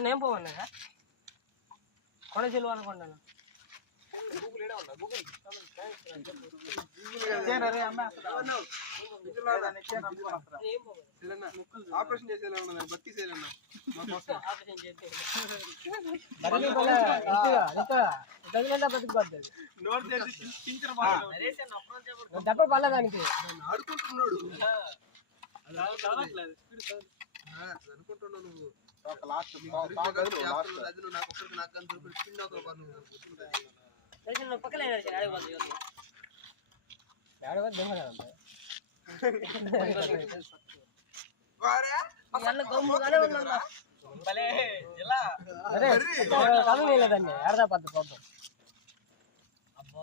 నేను పోవన్నా కొడ చెలువ అనుకున్నాను ఆపరేషన్ చేసేలా ఉన్నా బత్తి చేయాలన్నా దెబ్బ పడలేదానికి ఆడుకుంటున్నాడు అనుకుంటున్నావు నువ్వు పక్కన లేదండి ఎడదా పద్దు అబ్బో